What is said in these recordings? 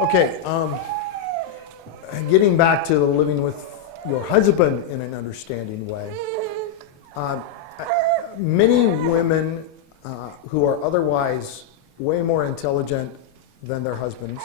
Okay, getting back to living with your husband in an understanding way. Many women who are otherwise way more intelligent than their husbands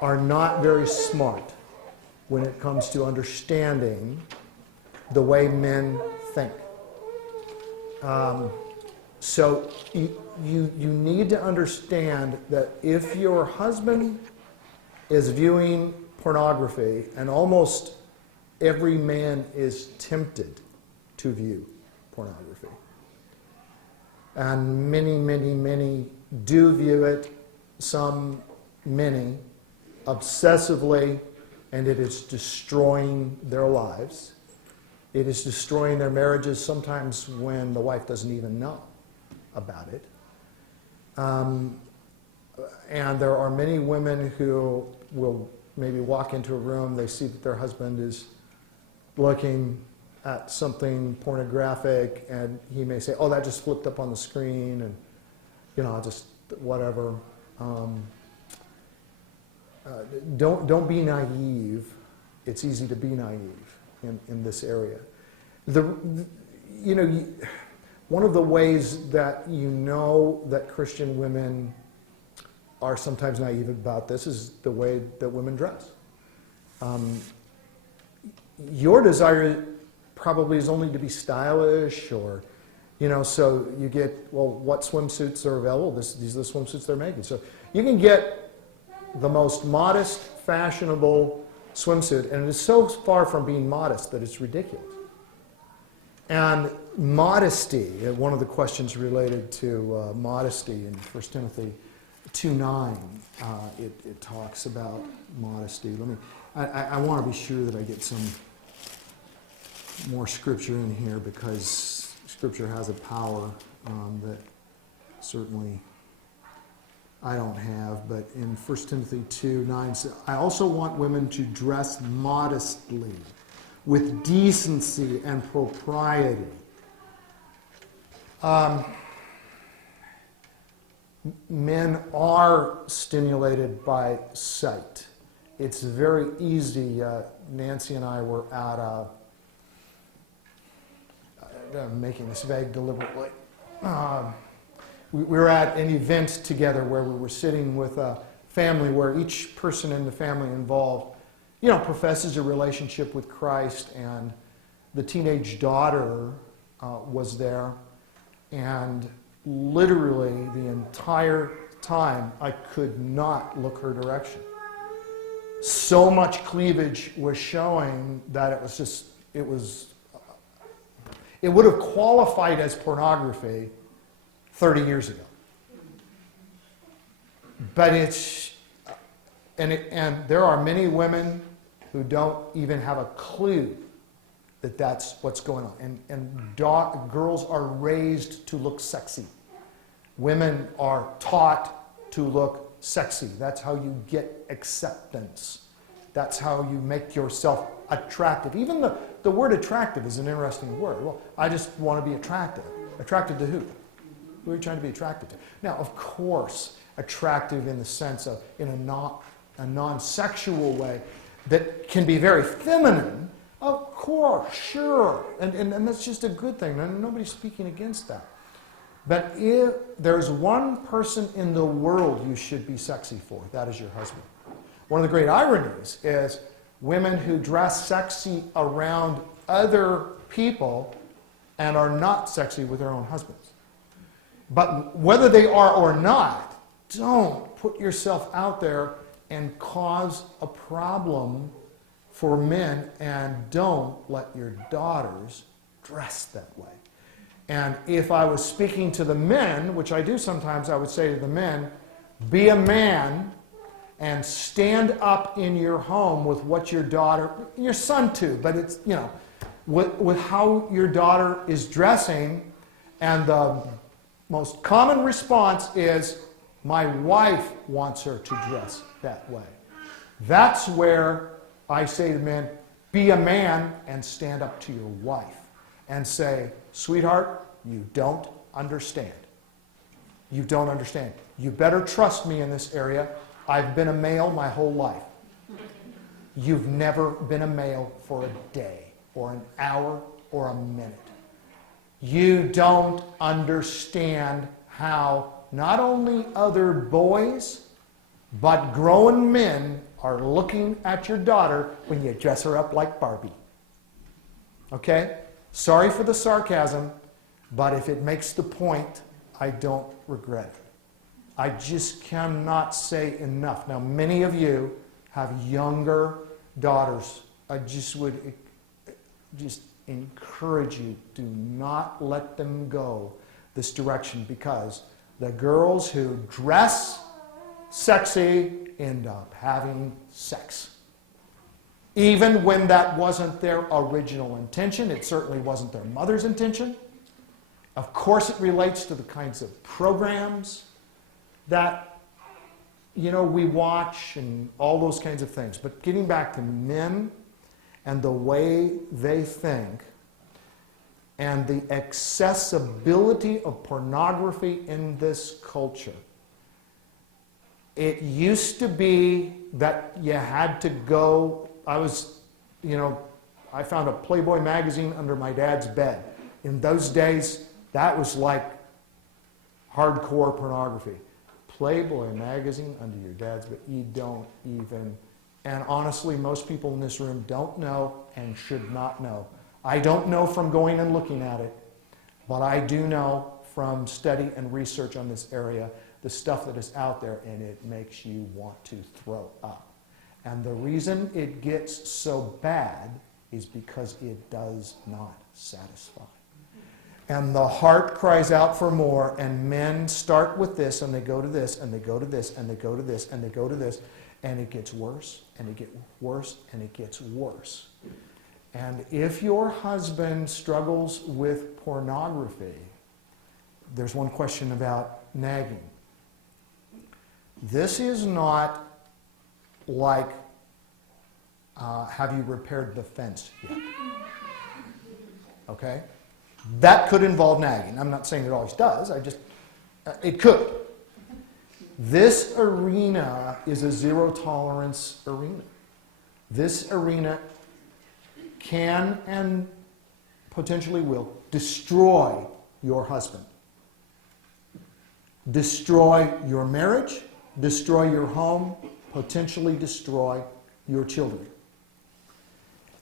are not very smart when it comes to understanding the way men think. So you need to understand that if your husband is viewing pornography, and almost every man is tempted to view pornography, and many do view it, many obsessively, and it is destroying their lives. It is destroying their marriages, sometimes when the wife doesn't even know about it. And there are many women who will maybe walk into a room, they see that their husband is looking at something pornographic, and he may say, oh, that just flipped up on the screen, and, just whatever. Don't be naive. It's easy to be naive in this area. One of the ways that you know that Christian women are sometimes naive about this is the way that women dress. Your desire probably is only to be stylish, or, so you get, well, what swimsuits are available? These are the swimsuits they're making. So you can get the most modest, fashionable swimsuit, and it is so far from being modest that it's ridiculous. And modesty, one of the questions related to modesty in 1 Timothy 2:9, it talks about modesty. I want to be sure that I get some more scripture in here, because scripture has a power that certainly I don't have. But in 1 Timothy 2:9, I also want women to dress modestly, with decency and propriety. Men are stimulated by sight. It's very easy. Nancy and I were at I'm making this vague deliberately. We were at an event together where we were sitting with a family where each person in the family involved professes a relationship with Christ, and the teenage daughter was there, and literally the entire time I could not look her direction. So much cleavage was showing that it would have qualified as pornography 30 years ago. But and there are many women who don't even have a clue that that's what's going on. And girls are raised to look sexy. Women are taught to look sexy. That's how you get acceptance. That's how you make yourself attractive. Even the word attractive is an interesting word. Well, I just want to be attractive. Attractive to who? Who are you trying to be attracted to? Now, of course, attractive in the sense of, in a non-sexual way that can be very feminine. Of course, sure. And that's just a good thing. And nobody's speaking against that. But if there's one person in the world you should be sexy for, that is your husband. One of the great ironies is women who dress sexy around other people and are not sexy with their own husbands. But whether they are or not, don't put yourself out there and cause a problem for men, and don't let your daughters dress that way. And if I was speaking to the men, which I do sometimes, I would say to the men, be a man and stand up in your home with what your daughter, your son too, but it's, with how your daughter is dressing. And the most common response is, my wife wants her to dress that way. That's where I say to men, be a man and stand up to your wife and say, sweetheart, you don't understand. You don't understand. You better trust me in this area. I've been a male my whole life. You've never been a male for a day, or an hour, or a minute. You don't understand how not only other boys, but grown men are looking at your daughter when you dress her up like Barbie. Okay? Sorry for the sarcasm, but if it makes the point, I don't regret it. I just cannot say enough. Now, many of you have younger daughters. I just would encourage you, do not let them go this direction, because the girls who dress sexy end up having sex. Even when that wasn't their original intention, it certainly wasn't their mother's intention. Of course, it relates to the kinds of programs that, we watch and all those kinds of things. But getting back to men and the way they think and the accessibility of pornography in this culture. It used to be that you had to go, I found a Playboy magazine under my dad's bed. In those days, that was like hardcore pornography. Playboy magazine under your dad's bed. You don't even, and honestly, most people in this room don't know and should not know. I don't know from going and looking at it, but I do know from study and research on this area, the stuff that is out there, and it makes you want to throw up. And the reason it gets so bad is because it does not satisfy. And the heart cries out for more, and men start with this, and they go to this, and they go to this, and they go to this, and they go to this, and it gets worse, and it gets worse, and it gets worse. And if your husband struggles with pornography, there's one question about nagging. This is not like, have you repaired the fence yet? Okay? That could involve nagging. I'm not saying it always does. It could. This arena is a zero tolerance arena. This arena can and potentially will destroy your husband, destroy your marriage, destroy your home, potentially destroy your children.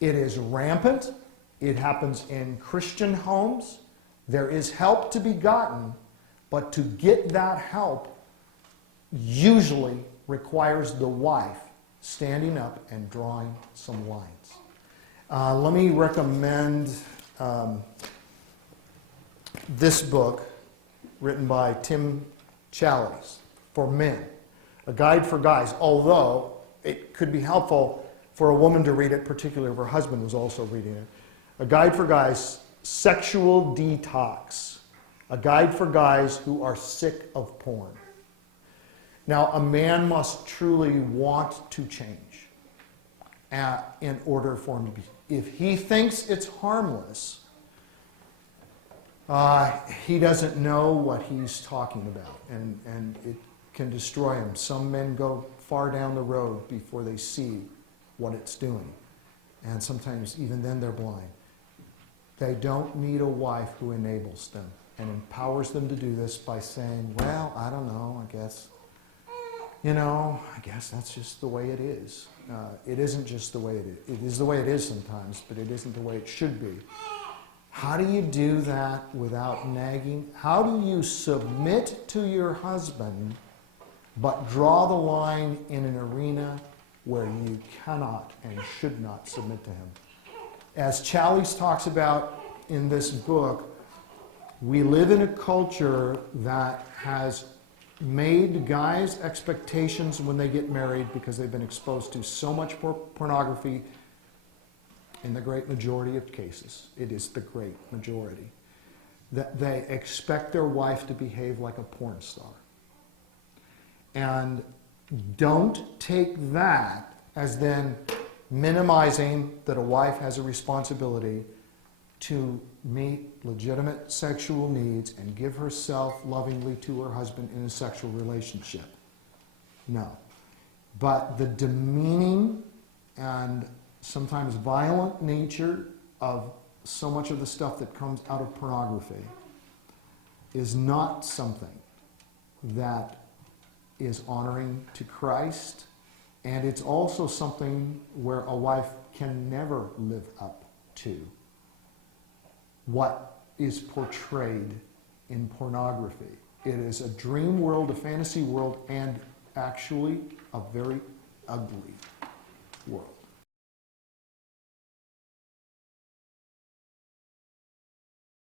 It is rampant. It happens in Christian homes. There is help to be gotten, but to get that help usually requires the wife standing up and drawing some lines. Let me recommend this book written by Tim Challies for men, a guide for guys, although it could be helpful for a woman to read it, particularly if her husband was also reading it. A guide for guys, Sexual Detox, a guide for guys who are sick of porn. Now, a man must truly want to change in order for him to be. If he thinks it's harmless, he doesn't know what he's talking about, and it can destroy him. Some men go far down the road before they see what it's doing, and sometimes even then they're blind. They don't need a wife who enables them and empowers them to do this by saying, well, I don't know, I guess that's just the way it is. It isn't just the way it is. It is the way it is sometimes, but it isn't the way it should be. How do you do that without nagging? How do you submit to your husband, but draw the line in an arena where you cannot and should not submit to him? As Challies talks about in this book, we live in a culture that has made guys' expectations when they get married, because they've been exposed to so much pornography in the great majority of cases. It is the great majority. That they expect their wife to behave like a porn star. And don't take that as then minimizing that a wife has a responsibility to meet legitimate sexual needs and give herself lovingly to her husband in a sexual relationship. No. But the demeaning and sometimes violent nature of so much of the stuff that comes out of pornography is not something that is honoring to Christ, and it's also something where a wife can never live up to what is portrayed in pornography. It is a dream world, a fantasy world, and actually a very ugly world.